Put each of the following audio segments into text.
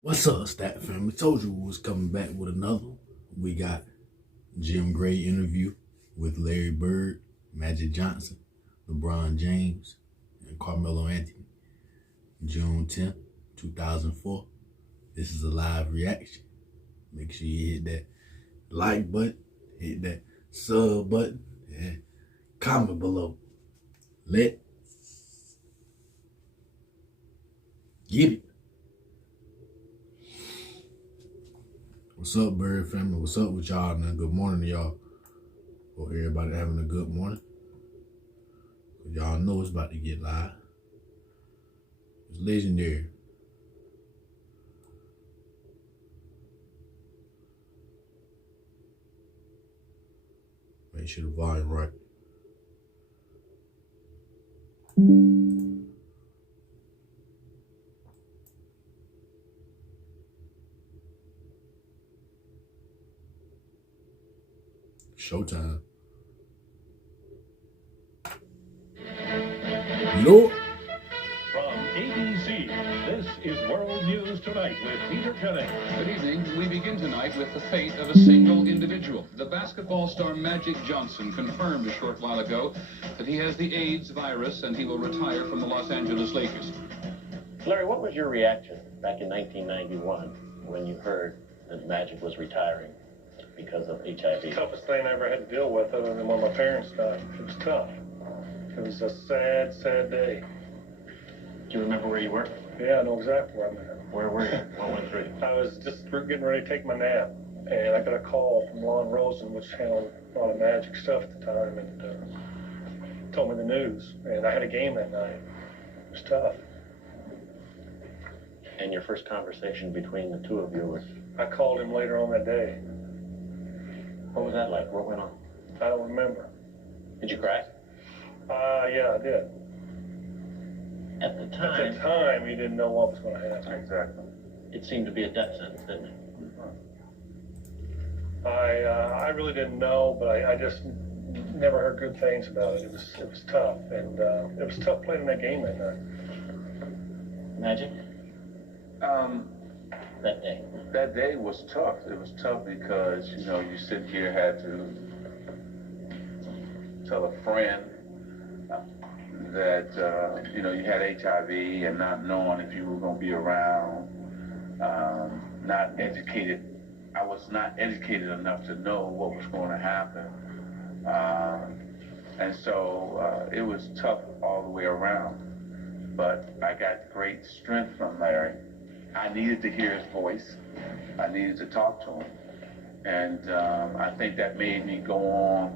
What's up, Stat Family? Told you we was coming back with another one. We got Jim Gray interview with Larry Bird, Magic Johnson, LeBron James, and Carmelo Anthony. June 10th, 2004. This is a live reaction. Make sure you hit that like button, hit that sub button, and comment below. Let's get it. What's up, Bird family? What's up with y'all, man? Good morning to y'all. Hope everybody having a good morning. Y'all know it's about to get live. It's legendary. Make sure the volume right. Showtime. Lord. From ABC, this is World News Tonight with Peter Kenning. Good evening. We begin tonight with the fate of a single individual. The basketball star Magic Johnson confirmed a short while ago that he has the AIDS virus and he will retire from the Los Angeles Lakers. Larry, what was your reaction back in 1991 when you heard that Magic was retiring because of HIV? Toughest thing I ever had to deal with other than when my parents died. It was tough. It was a sad, sad day. Do you remember where you were? Yeah, I know exactly where I'm at. Where were you? What went through you? I was just getting ready to take my nap, and I got a call from Lon Rosen, which handled a lot of Magic stuff at the time, and told me the news. And I had a game that night. It was tough. And your first conversation between the two of you was? I called him later on that day. What was that like? What went on? I don't remember. Did you cry? Yeah, I did. At the At time, the time, you didn't know what was going to happen. exactly. It seemed to be a death sentence, didn't it? I really didn't know, but I just never heard good things about it. It was tough, and it was tough playing that game that night. Magic? That day. That day was tough. It was tough because, you sit here, had to tell a friend that, you had HIV and not knowing if you were going to be around, not educated. I was not educated enough to know what was going to happen. And so it was tough all the way around. But I got great strength from Larry. I needed to hear his voice. I needed to talk to him. And I think that made me go on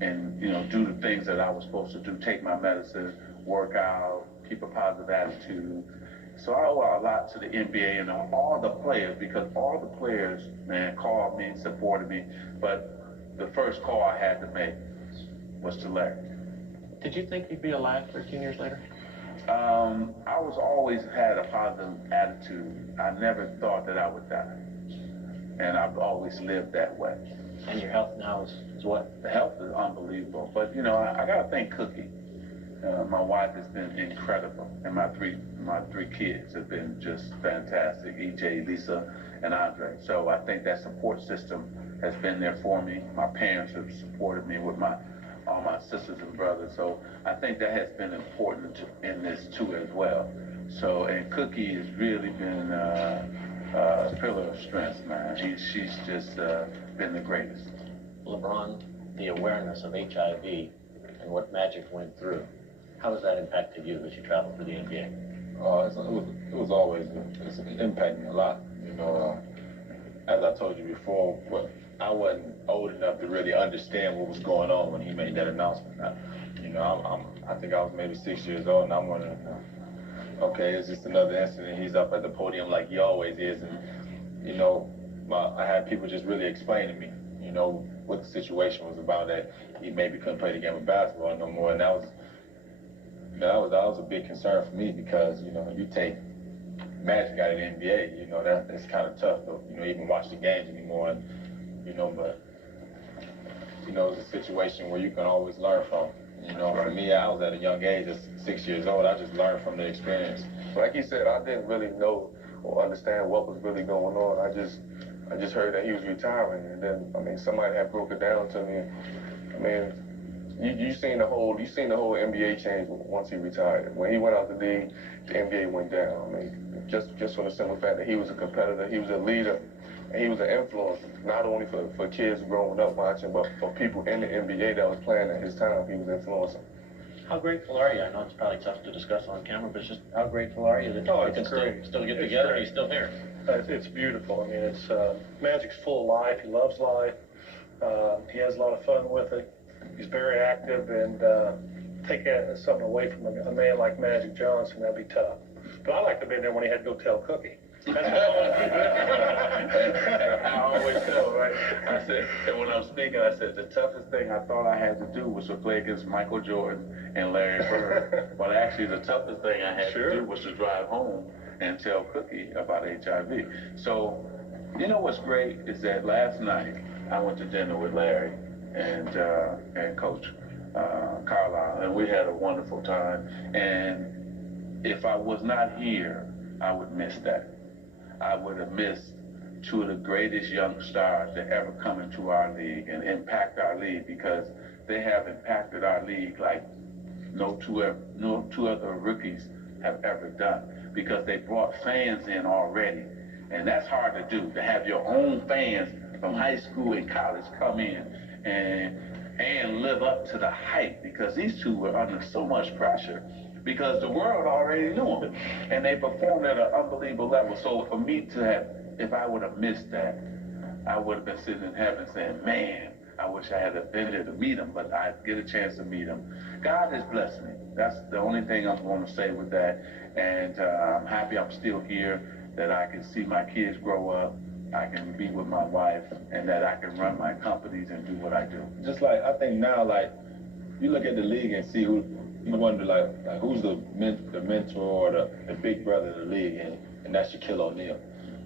and, do the things that I was supposed to do, take my medicine, work out, keep a positive attitude. So I owe a lot to the NBA and all the players, because all the players, man, called me, supported me. But the first call I had to make was to Larry. Did you think you'd be alive 13 years later? I was always had a positive attitude. I never thought that I would die. And I've always lived that way. And your health now is what? The health is unbelievable. But, I got to thank Cookie. My wife has been incredible. And my three kids have been just fantastic. EJ, Lisa, and Andre. So I think that support system has been there for me. My parents have supported me with all my sisters and brothers. So I think that has been important in this too as well. So, and Cookie has really been a pillar of strength, man. She's just been the greatest. LeBron, the awareness of HIV and what Magic went through, how has that impacted you as you travel through the NBA? It was always it's impacted me a lot. As I told you before, I wasn't old enough to really understand what was going on when he made that announcement. I think I was maybe 6 years old, and I'm wondering, okay, it's just another incident. He's up at the podium like he always is, and I had people just really explain to me, what the situation was about, that he maybe couldn't play the game of basketball no more, and that was a big concern for me, because you take Magic out of the NBA, that's kind of tough though. Even watch the games anymore, and but it's a situation where you can always learn from. For me, I was at a young age, just 6 years old. I just learned from the experience. Like you said, I didn't really know or understand what was really going on. I just heard that he was retiring, and then I mean somebody had broke it down to me. I mean, you seen the whole NBA change once he retired. When he went out the league, the NBA went down. I mean, just for the simple fact that he was a competitor, he was a leader, and he was an influencer, not only for kids growing up watching, but for people in the NBA that was playing at his time. He was influencing. How grateful are you? I know it's probably tough to discuss on camera, but it's just how grateful are you that you can still get together and he's still here? It's beautiful. I mean, it's Magic's full of life. He loves life. He has a lot of fun with it. He's very active, and take something away from a man like Magic Johnson, that'd be tough. But I like to be there when he had to go tell Cookie. I always tell, right? I said, and when I'm speaking, I said, the toughest thing I thought I had to do was to play against Michael Jordan and Larry Bird. But actually, the toughest thing I had to do was to drive home and tell Cookie about HIV. So, you know what's great is that last night, I went to dinner with Larry and Coach Carlisle, and we had a wonderful time. And if I was not here, I would miss that. I would have missed two of the greatest young stars that ever come into our league and impact our league, because they have impacted our league like no two other rookies have ever done, because they brought fans in already. And that's hard to do, to have your own fans from high school and college come in and live up to the hype, because these two were under so much pressure because the world already knew them, and they performed at an unbelievable level. So for me to have, if I would have missed that, I would have been sitting in heaven saying, man, I wish I had been there to meet him, but I get a chance to meet him. God has blessed me. That's the only thing I'm going to say with that. And I'm happy I'm still here, that I can see my kids grow up, I can be with my wife, and that I can run my companies and do what I do. Just like, I think now, like, you look at the league and see who, you wonder, like who's the mentor or the big brother of the league, and that's Shaquille O'Neal.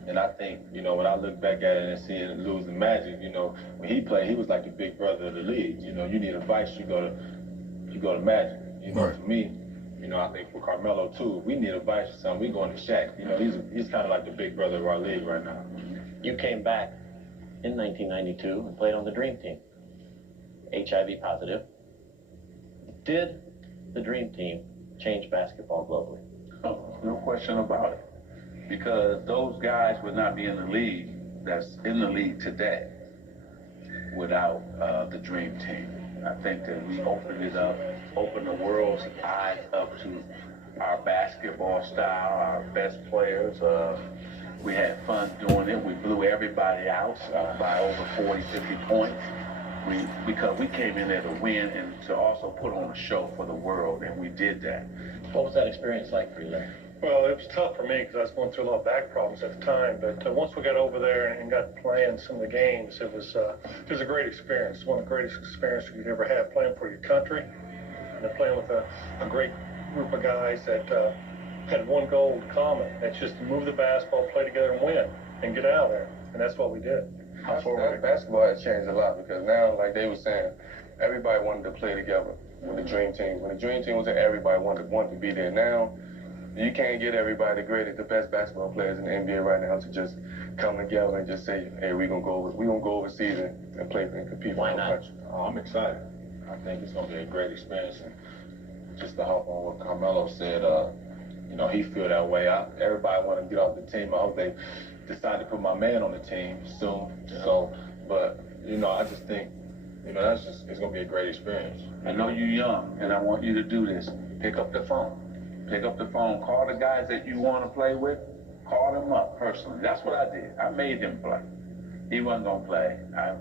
And I think, you know, when I look back at it and see it lose the Magic, you know, when he played, he was like the big brother of the league. You know, you need advice, you go to Magic. You know, for me, you know, I think for Carmelo too, if we need advice or something, we going to Shaq. You know, he's kind of like the big brother of our league right now. You came back in 1992 and played on the Dream Team. HIV positive. Did the Dream Team change basketball globally? Oh, no question about it. Because those guys would not be in the league that's in the league today without the Dream Team. I think that we opened it up, opened the world's eyes up to our basketball style, our best players. We had fun doing it. We blew everybody out by over 40, 50 points. Because we came in there to win and to also put on a show for the world, and we did that. What was that experience like for you, Larry? Well, it was tough for me because I was going through a lot of back problems at the time. But once we got over there and got playing some of the games, it was a great experience. One of the greatest experiences you'd ever have, playing for your country, and then playing with a great group of guys that had one goal in common. That's just to move the basketball, play together, and win, and get out of there. And that's what we did. Basketball has changed a lot, because now, like they were saying, everybody wanted to play together with the Dream Team. When the Dream Team was there, everybody wanted to be there. Now, you can't get everybody the best basketball players in the NBA right now to just come together and just say, hey, we're gonna go overseas and play and compete for our country. Oh, I'm excited. I think it's gonna be a great experience. And just to hop on what Carmelo said, you know, he feel that way. Everybody want to get off the team. I hope they decide to put my man on the team soon. Yeah. So, but you know, I just think, you know, it's gonna be a great experience. I know you're young, and I want you to do this. Pick up the phone. Pick up the phone. Call the guys that you want to play with. Call them up personally. That's what I did. I made him play. He wasn't gonna play. I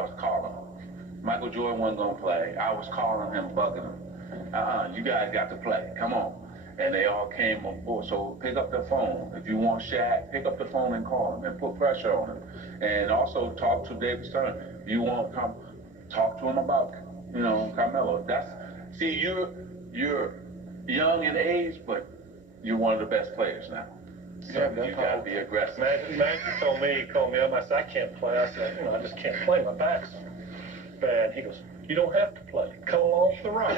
was calling him. Michael Jordan wasn't gonna play. I was calling him, bugging him. You guys got to play. Come on. And they all came on board. So pick up the phone. If you want Shaq, pick up the phone and call him and put pressure on him. And also talk to David Stern. If you want to talk to him about, you know, Carmelo. See, you're young in age, but you're one of the best players now. So you got to be aggressive. Magic told me, he called me up, I said, I can't play. I said, you know, I just can't play. My back's bad. He goes, you don't have to play. Come along for the ride.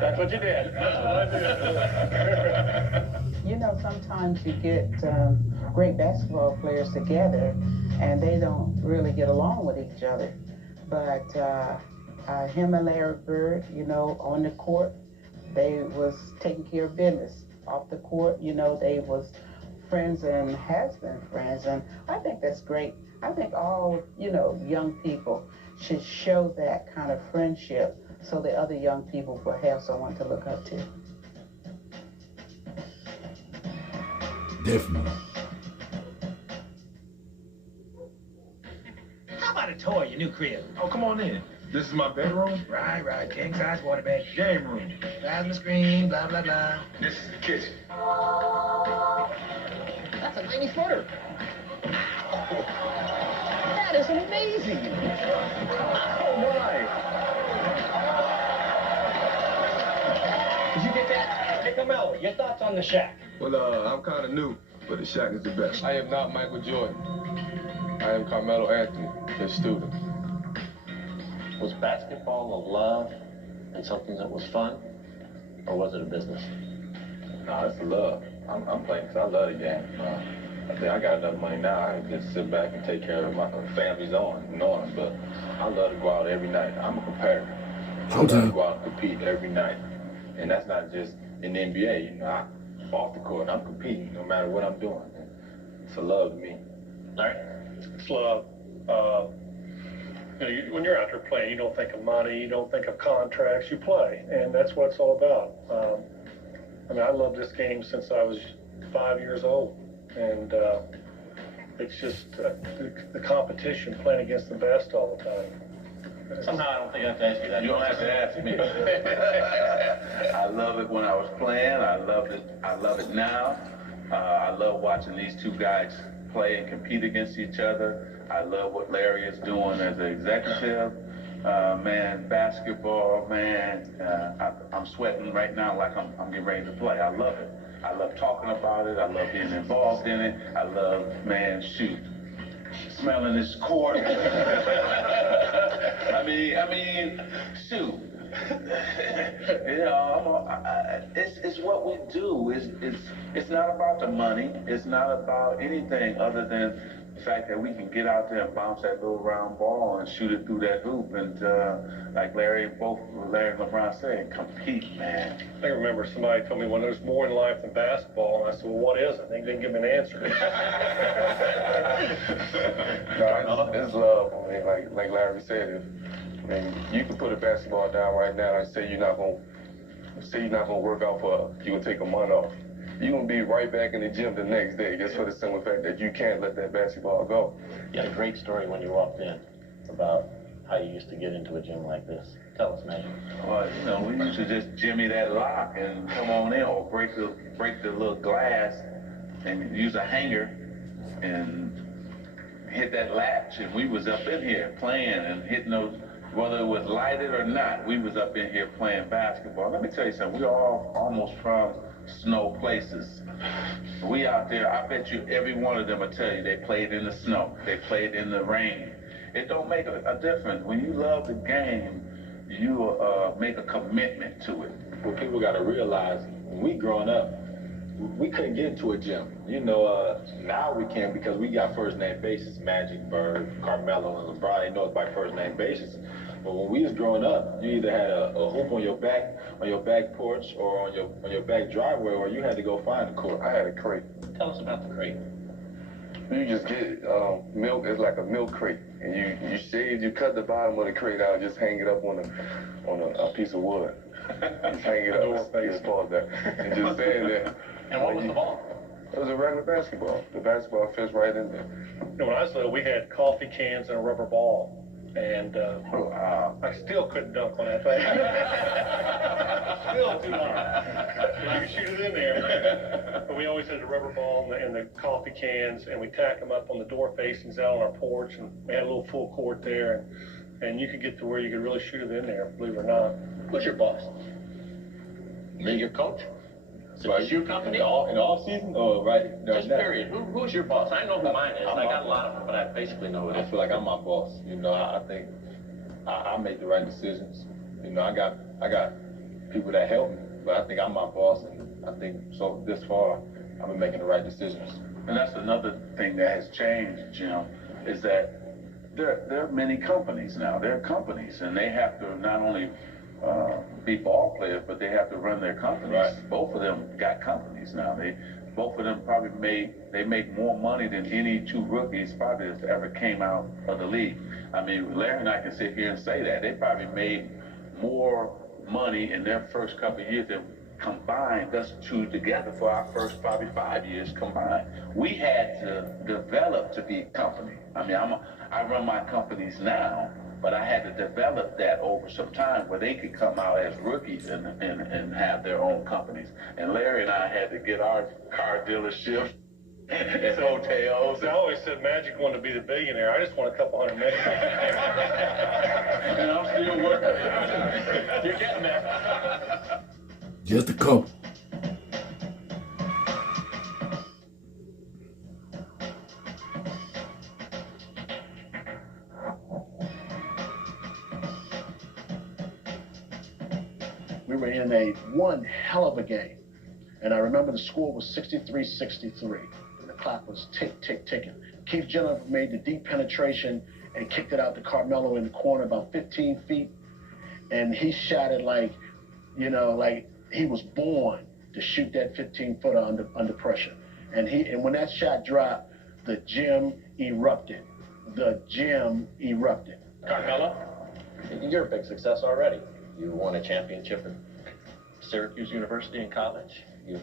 That's what you did. That's what I did. You know, sometimes you get great basketball players together and they don't really get along with each other. But him and Larry Bird, you know, on the court, they was taking care of business. Off the court, you know, they was friends and has been friends. And I think that's great. I think all, you know, young people should show that kind of friendship so the other young people will have someone to look up to. Definitely. How about a tour of your new crib? Oh, come on in. This is my bedroom? Right. King size waterbed. Game room. Plasma screen, blah, blah, blah. This is the kitchen. That's a 90-footer. That is amazing. Oh, my. Did you get that? Hey, Carmelo, your thoughts on the Shack? Well, I'm kind of new, but the Shaq is the best. I am not Michael Jordan. I am Carmelo Anthony, his student. Was basketball a love and something that was fun, or was it a business? Nah, it's love. I'm playing because I love the game. I think I got enough money now. I can just sit back and take care of my family's on, but I love to go out every night. I'm a competitor. I love to go out and compete every night. And that's not just in the NBA. You know, I'm off the court. I'm competing no matter what I'm doing. It's a love to me. Larry? It's love. You know, when you're out there playing, you don't think of money, you don't think of contracts, you play, and that's what it's all about. I mean, I love this game since I was 5 years old, and it's just the competition, playing against the best all the time. Somehow I don't think I have to ask you that. You don't have to ask me. I love it when I was playing. I love it now. I love watching these two guys play and compete against each other. I love what Larry is doing as an executive. Man, basketball, man, I'm sweating right now like I'm getting ready to play. I love it. I love talking about it. I love being involved in it. I love, man, shoot, smelling this court. I mean, shoot. You know, it's what we do. It's not about the money. It's not about anything other than the fact that we can get out there and bounce that little round ball and shoot it through that hoop. And like Larry and LeBron said, compete, man. I remember somebody told me, well, there's more in life than basketball, and I said, well, what is it? They didn't give me an answer. No, it's love. I mean, like Larry said, you can put a basketball down right now and say you're not gonna work out you can take a month off. You're gonna be right back in the gym the next day, just for the simple fact that you can't let that basketball go. You had a great story when you walked in about how you used to get into a gym like this. Tell us, Magic. Well, you know, we used to just jimmy that lock and come on in, or break the little glass and use a hanger and hit that latch, and we was up in here playing and hitting those. Whether it was lighted or not, we was up in here playing basketball. Let me tell you something, we all almost from snow places. We out there, I bet you every one of them will tell you they played in the snow, they played in the rain. It don't make a difference. When you love the game, you make a commitment to it. What people got to realize, when we growing up, we couldn't get into a gym. You know, now we can because we got first name basis. Magic, Bird, Carmelo, and LeBron, they know us by first name basis. But when we was growing up, you either had a hoop on your back porch, or on your back driveway, or you had to go find a court. I had a crate. Tell us about the crate. You just get milk. It's like a milk crate, and you cut the bottom of the crate out, just hang it up on a piece of wood. Just hang it up, just pause that, and just stand there. And what was the ball? It was a regular basketball. The basketball fits right in there. You know, when I was little, we had coffee cans and a rubber ball. And I still couldn't dunk on that thing. Still too hard. You could shoot it in there. But we always had the rubber ball and the coffee cans, and we tacked them up on the door facings out on our porch, and we had a little full court there, and you could get to where you could really shoot it in there, believe it or not. Who's your boss? Me, your coach? So it's your company? In all season, or right? Just period. Who's your boss? I know who mine is. I got a lot of them, but I basically know who it is. I feel like I'm my boss. You know, I think I make the right decisions. You know, I got people that help me, but I think I'm my boss, and I think so. This far, I've been making the right decisions. And that's another thing that has changed, Jim, is that there are many companies now. There are companies, and they have to not only be ball players, but they have to run their companies. Right. Both of them got companies now. Both of them probably make more money than any two rookies probably that's ever came out of the league. I mean, Larry and I can sit here and say that. They probably made more money in their first couple of years than combined, us two together, for our first probably 5 years combined. We had to develop to be a company. I mean, I run my companies now, but I had to develop that over some time where they could come out as rookies and have their own companies. And Larry and I had to get our car dealerships and hotels. I always said Magic wanted to be the billionaire. I just want a couple $100 million. And I'm still working. You're getting there. Just a couple. We were in one hell of a game. And I remember the score was 63-63. And the clock was ticking. Keith Jenner made the deep penetration and kicked it out to Carmelo in the corner about 15 feet. And he shot it like, you know, like he was born to shoot that 15-footer under pressure. And when that shot dropped, the gym erupted. The gym erupted. Carmelo, you're a big success already. You won a championship at Syracuse University in college. You've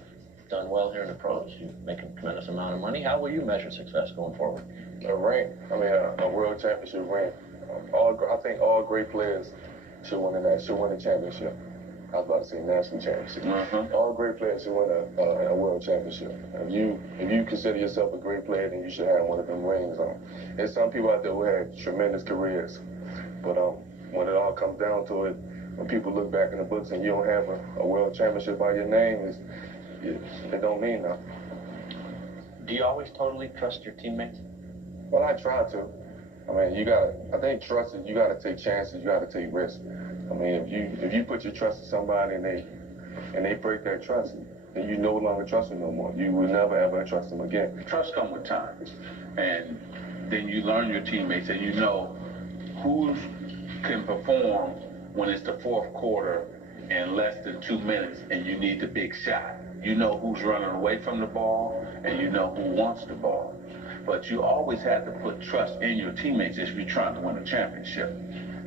done well here in the pros. You make a tremendous amount of money. How will you measure success going forward? A ring. I mean, a world championship ring. I think all great players should win a championship. I was about to say national championship. All great players should win a world championship. If you consider yourself a great player, then you should have one of them rings on. There's some people out there who had tremendous careers, but when it all comes down to it, when people look back in the books and you don't have a world championship by your name, it don't mean nothing. Do you always totally trust your teammates? Well, I try to. I mean, I think trust is, you gotta take chances, you gotta take risks. I mean, if you put your trust in somebody and they break that trust, then you no longer trust them no more. You will never ever trust them again. Trust comes with time, and then you learn your teammates, and you know who can perform when it's the fourth quarter in less than 2 minutes and you need the big shot. You know who's running away from the ball, and you know who wants the ball. But you always have to put trust in your teammates if you're trying to win a championship.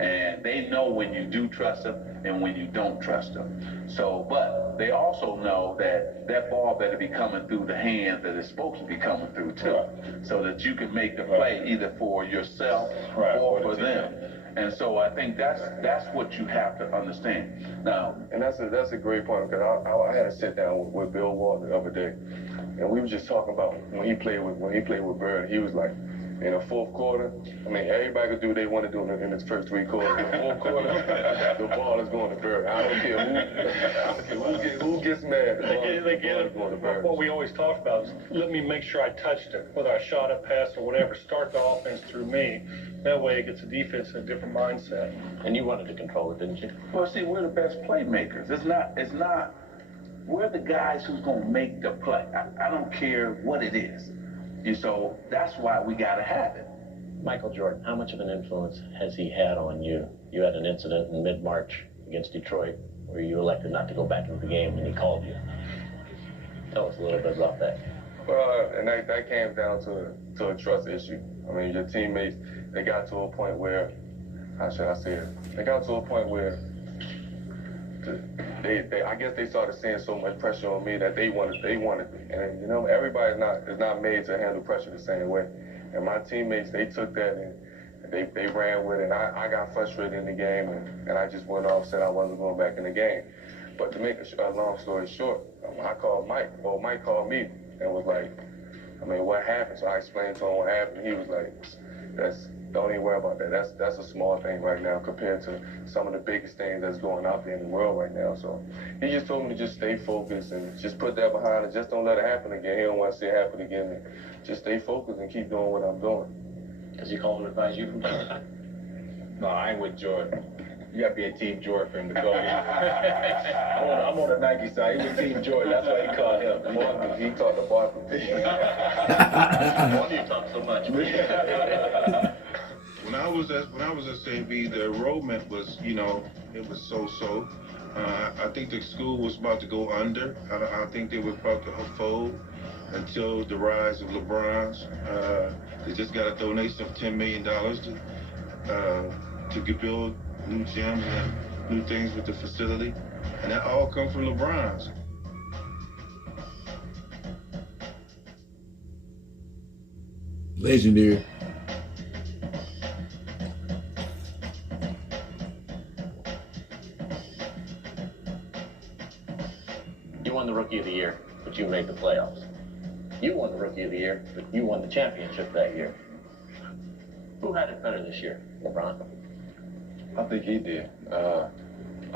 And they know when you do trust them and when you don't trust them. So, but they also know that ball better be coming through the hands that it's supposed to be coming through too, so that you can make the play either for yourself or for them. And so I think that's what you have to understand. Now, and that's a great point, because I had to sit down with Bill Walton the other day, and we were just talking about when he played with Bird. He was like, in the fourth quarter, I mean, everybody could do what they want to do in its first 3 quarters. In the fourth quarter, the ball is going to Bird. I don't care who gets mad. The ball is going to Bird. What we always talk about is, let me make sure I touched it, whether I shot it, passed, or whatever. Start the offense through me. That way it gets the defense in a different mindset. And you wanted to control it, didn't you? Well, see, we're the best playmakers. It's not, we're the guys who's going to make the play. I don't care what it is. So that's why we got to have it. Michael Jordan, how much of an influence has he had on you? You had an incident in mid-March against Detroit where you elected not to go back into the game when he called you. Tell us a little bit about that. Well, and that came down to a trust issue. I mean, your teammates, they got to a point where, how should I say it? They got to a point where I guess they started seeing so much pressure on me that they wanted me. And you know, everybody is not made to handle pressure the same way. And my teammates, they took that and they ran with it. And I got frustrated in the game, and I just went off, said I wasn't going back in the game. But to make a long story short, I called Mike. Well, Mike called me and was like, I mean, what happened? So I explained to him what happened. He was like, don't even worry about that. That's a small thing right now compared to some of the biggest things that's going out there in the world right now. So he just told me to just stay focused and just put that behind it. Just don't let it happen again. He don't want to see it happen again. And just stay focused and keep doing what I'm doing. Does he call and advise you from time to time? No, I ain't with Jordan. You got to be a Team Jordan for him to call you. I'm on the Nike side. He was Team Jordan. That's why he called him. He talked to Barkley. No wonder you talk so much. When I was at St. B, the enrollment was, it was so-so. I think the school was about to go under. I think they were about to fold until the rise of LeBron's. They just got a donation of $10 million to build new gyms and new things with the facility, and that all come from LeBron's. Legendary. You won the Rookie of the Year, but you made the playoffs. You won the Rookie of the Year, but you won the championship that year. Who had it better this year, LeBron? I think he did. I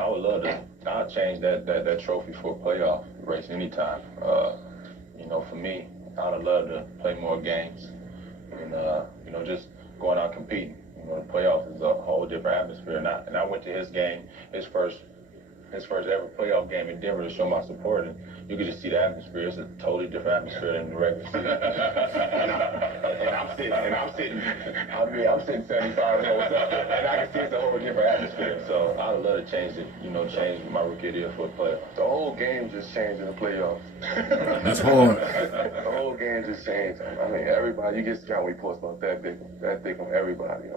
would love to. I'd change that trophy for a playoff race anytime. For me, I'd have loved to play more games and just going out competing. The playoffs is a whole different atmosphere. And I went to his game, his first ever playoff game in Denver to show my support, and you could just see the atmosphere. It's a totally different atmosphere than the regular season. I'm sitting 75 rows up, and I can see it's a whole different atmosphere. So I would love to change it, change my Rookie of the Year for a playoff. The whole game just changed in the playoffs. That's hard. The whole game just changed. I mean, everybody, you get scouting reports about that big from everybody,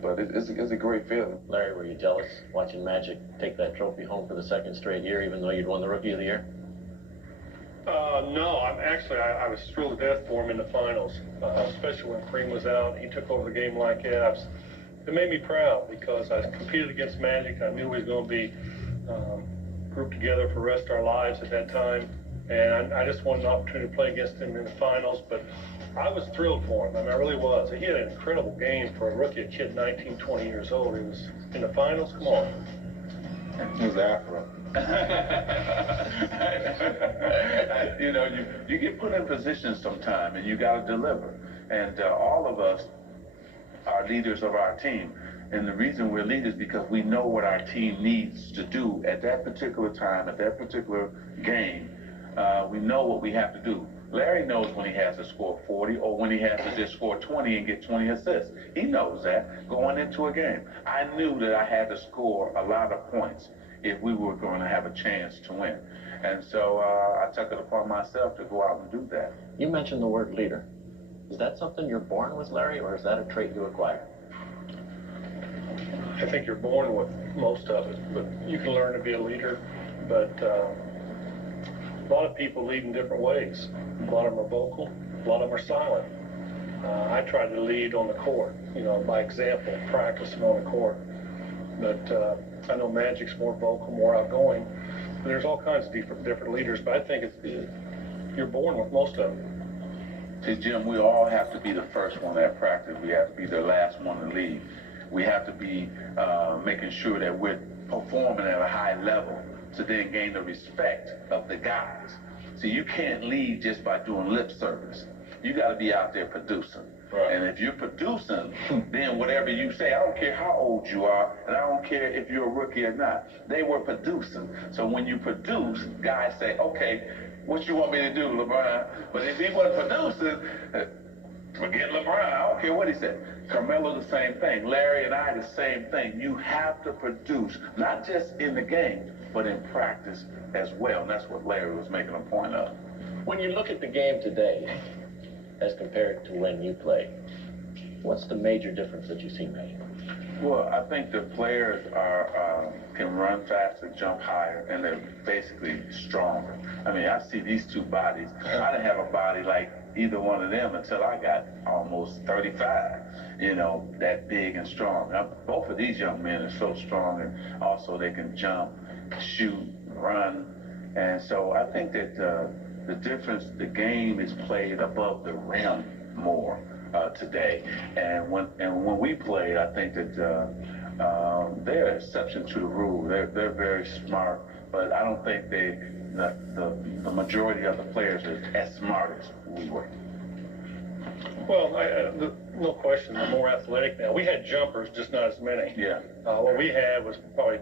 But it's a great feeling. Larry, were you jealous watching Magic take that trophy home for the second straight year, even though you'd won the Rookie of the Year? No, I was thrilled to death for him in the finals, especially when Kareem was out. He took over the game like that. It made me proud because I competed against Magic. I knew we was going to be grouped together for the rest of our lives at that time. And I just wanted an opportunity to play against him in the finals. But I was thrilled for him. I mean, I really was. He had an incredible game for a rookie, a kid 19, 20 years old. He was in the finals. Come on. He was Afro. You get put in positions sometime, and you got to deliver. And all of us are leaders of our team. And the reason we're leaders is because we know what our team needs to do at that particular time, at that particular game. We know what we have to do. Larry knows when he has to score 40 or when he has to just score 20 and get 20 assists. He knows that going into a game. I knew that I had to score a lot of points if we were going to have a chance to win. And so I took it upon myself to go out and do that. You mentioned the word leader. Is that something you're born with, Larry, or is that a trait you acquire? I think you're born with most of it, but you can learn to be a leader. But a lot of people lead in different ways. A lot of them are vocal, a lot of them are silent. I try to lead on the court, by example, practicing on the court. But I know Magic's more vocal, more outgoing. But there's all kinds of different leaders, but I think you're born with most of them. See, Jim, we all have to be the first one at practice. We have to be the last one to lead. We have to be making sure that we're performing at a high level to then gain the respect of the guys. See, you can't lead just by doing lip service. You got to be out there producing. Right. And if you're producing, then whatever you say, I don't care how old you are, and I don't care if you're a rookie or not. They were producing. So when you produce, guys say, okay, what you want me to do, LeBron? But if he wasn't producing, forget LeBron. I don't care what he said. Carmelo, the same thing. Larry and I, the same thing. You have to produce, not just in the game, but in practice as well. And that's what Larry was making a point of. When you look at the game today, as compared to when you played, what's the major difference that you see made? Well, I think the players can run faster, jump higher, and they're basically stronger. I mean, I see these two bodies. I didn't have a body like either one of them until I got almost 35, that big and strong. Now, both of these young men are so strong, and also they can jump, shoot, run. And so I think that the difference, the game is played above the rim more today. And when we played, I think that they're an exception to the rule. They're very smart, but I don't think the majority of the players are as smart as we were. Well, no question, they're more athletic now. We had jumpers, just not as many. Yeah. What we had was probably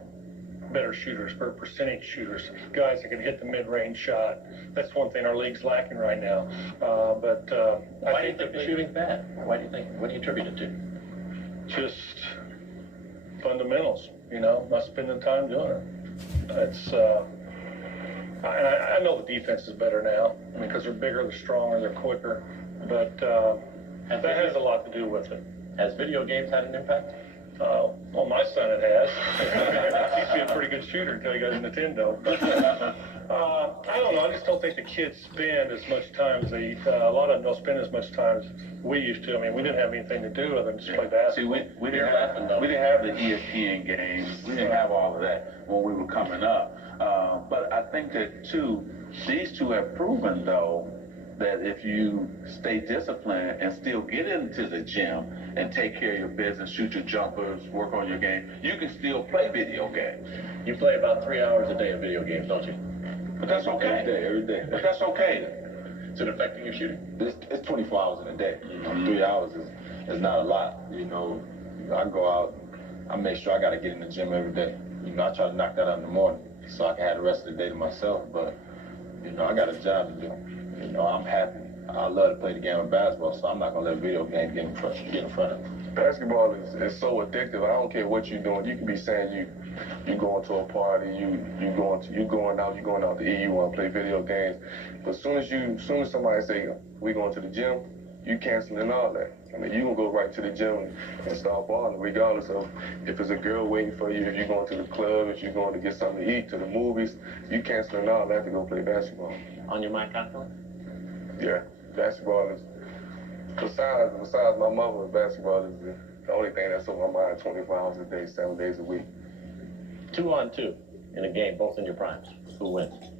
better shooters, for percentage shooters, guys that could hit the mid-range shot. That's one thing our league's lacking right now. Why do you think the shooting's bad? Why do you think? What do you attribute it to? Just fundamentals, not spending time doing it. It's I know the defense is better now, because they're bigger, they're stronger, they're quicker, but that has a lot to do with it. Has video games had an impact? On my son it has. He used to be a pretty good shooter until he got a Nintendo. I don't know, I just don't think the kids spend as much time as a lot of them don't spend as much time as we used to. I mean, we didn't have anything to do other than just play basketball. See, we didn't have the ESPN games. We didn't have all of that when we were coming up. But I think that, too, these two have proven, though, that if you stay disciplined and still get into the gym and take care of your business, shoot your jumpers, work on your game, you can still play video games. You play about 3 hours a day of video games, don't you? But that's okay. Every day. But that's okay. Is it affecting your shooting? It's 24 hours in a day. 3 hours is not a lot. I go out, I make sure I got to get in the gym every day. I try to knock that out in the morning so I can have the rest of the day to myself. But, I got a job to do. I'm happy. I love to play the game of basketball, so I'm not going to let video game get in front of me. Basketball is so addictive. I don't care what you're doing. You can be saying you going to a party, you going out to eat, you want to play video games. But as soon as somebody say we going to the gym, you canceling all that. I mean, you gonna go right to the gym and start balling, regardless of if it's a girl waiting for you, if you're going to the club, if you're going to get something to eat, to the movies, you canceling all that to go play basketball. On your mind constantly? Yeah, basketball is, besides my mother, basketball is the only thing that's on my mind 24 hours a day, 7 days a week. 2-on-2 in a game, both in your primes. Who wins?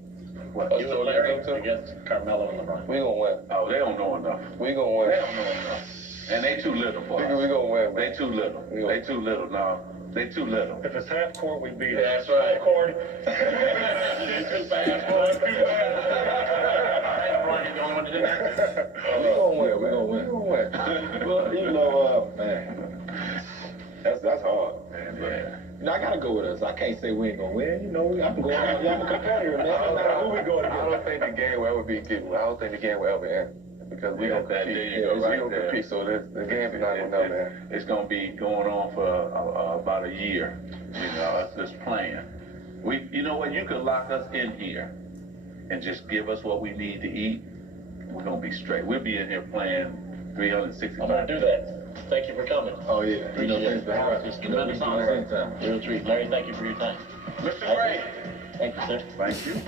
What, you and Larry against Carmelo and LeBron. We gonna win. Oh, they don't know enough. We gonna win. They don't know enough. And they too little for us. We gonna win, man. They too little. They too little now. They too little. If it's half court, we beat it. That's right. Full court. Too fast, boy. Too fast. LeBron, you're the only one to do that. We gonna win. We gonna win. We gonna win. Well, man, that's hard, man. But, I gotta go with us. I can't say we ain't gonna win. I can go out. I'm a competitor, man. No matter who we going I don't think the game will ever end because we gonna compete. There you go, right we gonna there. compete. So the game's not gonna end, man. It's gonna be going on for about a year. It's just playing. You know what? You could lock us in here and just give us what we need to eat. We're gonna be straight. We'll be in here playing 365. I'm gonna do that. Thank you for coming. Oh, yeah. Appreciate Thanks for having It's us. tremendous honor. Real treat. Larry, thank you for your time. Mr. Gray. Thank you, sir. Thank you.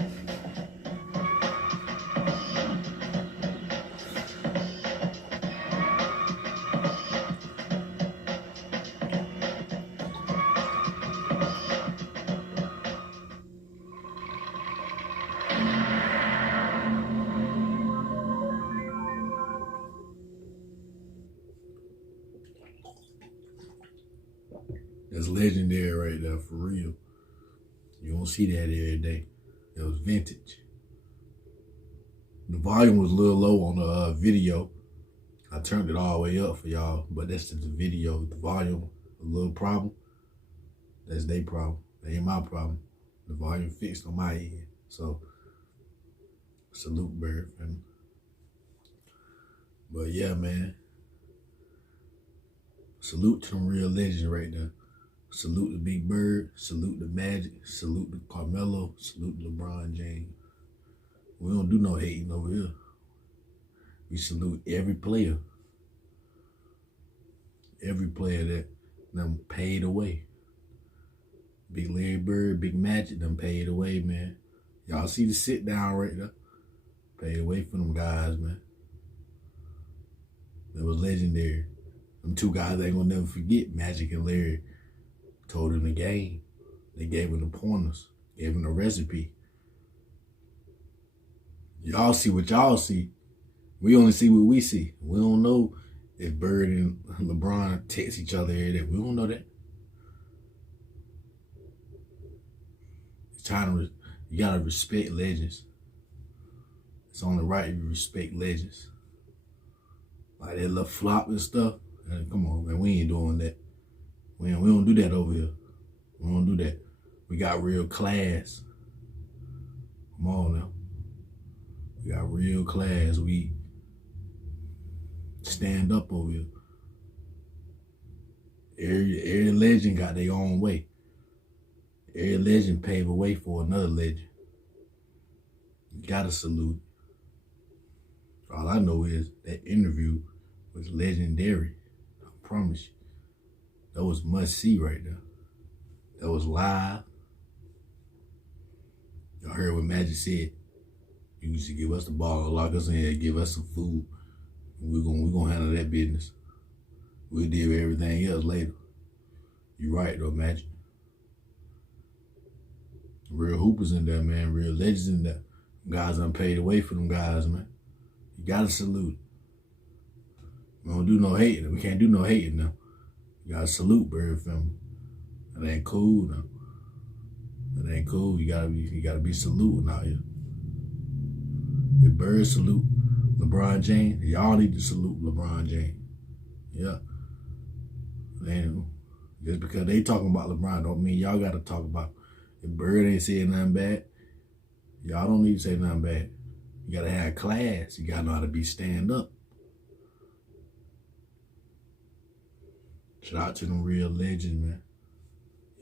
That's legendary right there, for real. You don't see that every day. It was vintage. The volume was a little low on the video. I turned it all the way up for y'all, but that's just the video. The volume, a little problem. That's their problem. That ain't my problem. The volume fixed on my end. So, salute, Bird. But yeah, man. Salute to them real legends right there. Salute the Big Bird, salute the Magic, salute the Carmelo, salute LeBron James. We don't do no hating over here. We salute every player. Every player that them paid away. Big Larry Bird, Big Magic, them paid away, man. Y'all see the sit down right there? Paid away for them guys, man. That was legendary. Them two guys I ain't gonna never forget, Magic and Larry. Told him the game. They gave him the pointers. Gave him the recipe. Y'all see what y'all see. We only see what we see. We don't know if Bird and LeBron text each other every day. We don't know that. You gotta respect legends. It's only right if you respect legends. Like that little flop and stuff. Man, come on, man, we ain't doing that. We don't do that over here. We don't do that. We got real class. Come on now. We got real class. We stand up over here. Every legend got their own way. Every legend paved a way for another legend. You gotta salute. All I know is that interview was legendary. I promise you. That was must see right there. That was live. Y'all heard what Magic said. You used to give us the ball, lock us in here, give us some food. We're gonna handle that business. We'll deal with everything else later. You right though, Magic. Real hoopers in there, man. Real legends in there. Guys done paid away for them guys, man. You gotta salute. We don't do no hating. We can't do no hating now. You gotta salute Bird family. That ain't cool now. That ain't cool. You gotta be saluting out here. If Bird salute LeBron James, y'all need to salute LeBron James. Yeah. And just because they talking about LeBron don't mean y'all gotta talk about him. If Bird ain't saying nothing bad, y'all don't need to say nothing bad. You gotta have class. You gotta know how to be stand up. Shout out to them real legends, man.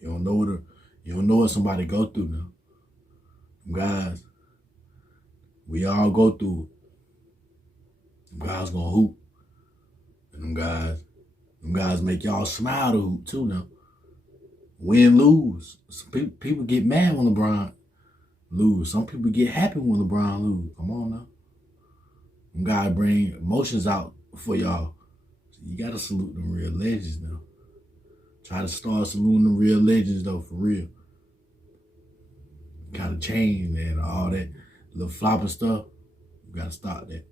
You don't know what somebody go through now. Them guys, we all go through it. Them guys gonna hoop. And them guys make y'all smile to hoop too now. Win, lose. Some people get mad when LeBron lose. Some people get happy when LeBron lose. Come on now. Them guys bring emotions out for y'all. So you gotta salute them real legends now. Try to start saluting them real legends though, for real. Gotta change, man. All that little flopping stuff. We gotta stop that.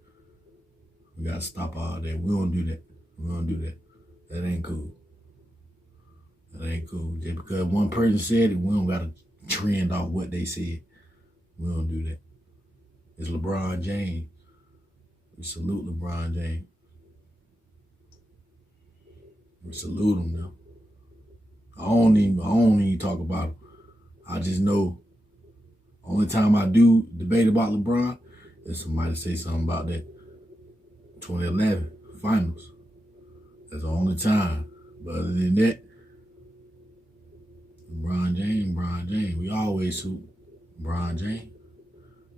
We gotta stop all that. We don't do that. We don't do that. That ain't cool. That ain't cool. Just because one person said it, we don't gotta trend off what they said. We don't do that. It's LeBron James. We salute LeBron James. We salute him now. I don't even talk about him. I just know only time I do debate about LeBron is somebody say something about that 2011 finals. That's the only time. But other than that, LeBron James. We always salute LeBron James.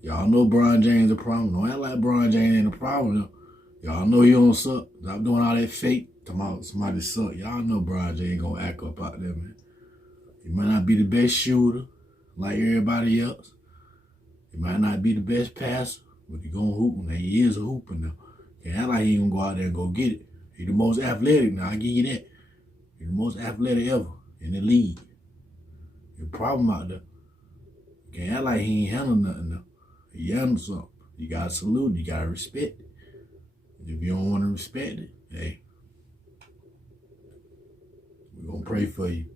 Y'all know LeBron James a problem. Don't act like LeBron James ain't a problem though. Y'all know he don't suck. Stop doing all that fake. Talking about somebody suck. Y'all know LeBron James gonna act up out there, man. He might not be the best shooter like everybody else. He might not be the best passer, but he gonna hoop. Now he is a hooper now. Can't act like he ain't gonna go out there and go get it. He the most athletic now. I give you that. He the most athletic ever in the league. The problem out there. Can't act like he ain't handle nothing now. He handle something. You gotta salute. You gotta respect it. If you don't want to respect it, hey, we're gonna pray for you.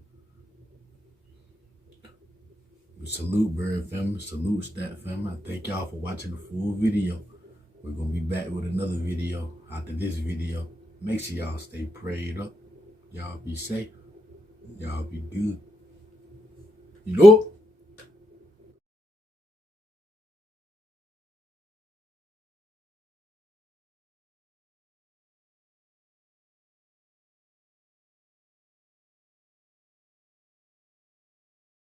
We salute Bird family, salute Stat family. I thank y'all for watching the full video. We're gonna be back with another video after this video. Make sure y'all stay prayed up. Y'all be safe. Y'all be good. You know?